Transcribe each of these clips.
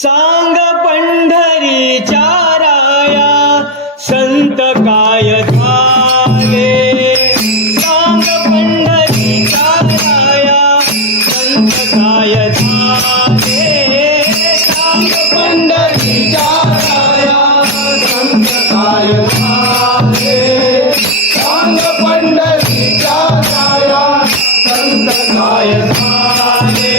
सांग पंढरीच्या राया संत काय झाले? सांग पंढरीच्या राया संत काय झाले? सांग पंढरीच्या राया संत काय झाले? सांग पंढरीच्या राया संत काय झाले?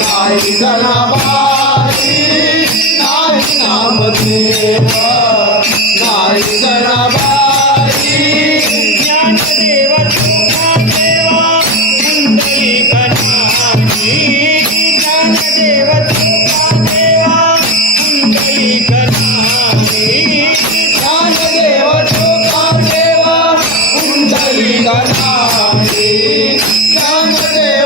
नाही गणाबाई नाही नामदेव नाही गणाबाई ज्ञानदेव तुकादेवा कुंडली कनानी ज्ञानदेव तुकादेवा कुंडली कनानी ज्ञानदेव तुकादेवा कुंडली ज्ञानदेव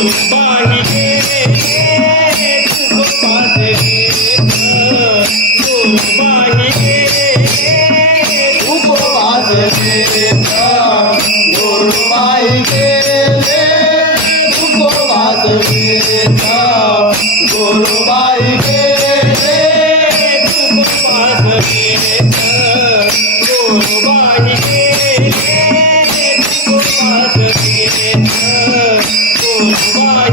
Bye.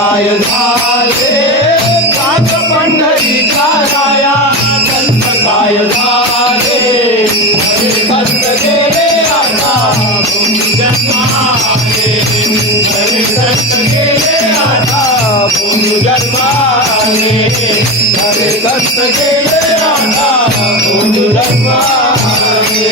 काय झाले? काच पंढरीच्या राया संत काय झाले? संत गेले आता जन्माले संत गेले आता भूमी जन्माले हरे संत गेले आता भूमी जन्माले